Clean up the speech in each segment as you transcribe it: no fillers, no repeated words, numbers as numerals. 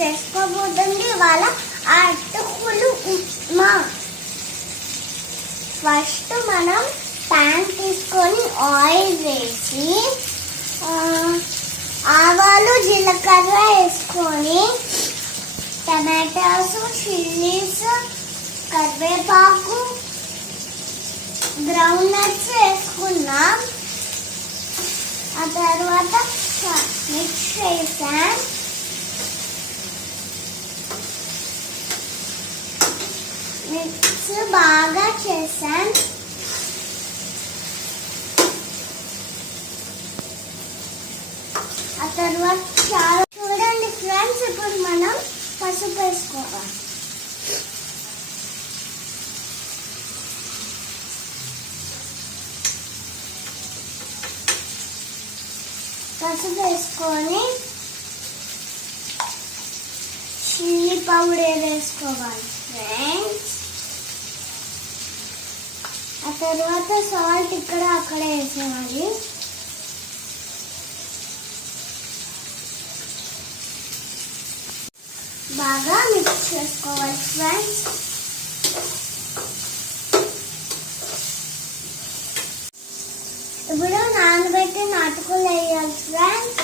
చేసుకోబోతుంది ఇవాళ అటుకులు ఉప్మా. ఫస్ట్ మనం ప్యాన్ తీసుకొని ఆయిల్ వేసి ఆవాలు జీలకర్ర వేసుకొని టమాటాస్ చిల్లీస్ కరివేపాకు గ్రౌండ్ నట్స్ వేసుకున్నాం. ఆ తర్వాత మిక్స్ చేసాం. మిక్స్ బాగా చేసాం. ఆ తర్వాత చాలా చూడండి ఫ్రెండ్స్, ఇప్పుడు మనం పసుపు వేసుకోవాలి. పసుపు వేసుకొని చిల్లీ పౌడర్ వేసుకోవాలి ఫ్రెండ్స్. ఆ తర్వాత సాల్ట్ ఇక్కడ అక్కడ వేసేయాలి. బాగా మిక్స్ చేసుకోవాలి ఫ్రెండ్స్. ఇప్పుడు నానబెట్టి నాటుకులు వేయాలి friends.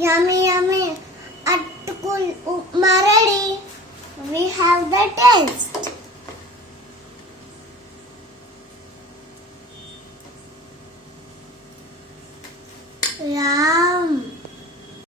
Yummy, yummy. Atkul upma ready. We have the taste. Yeah.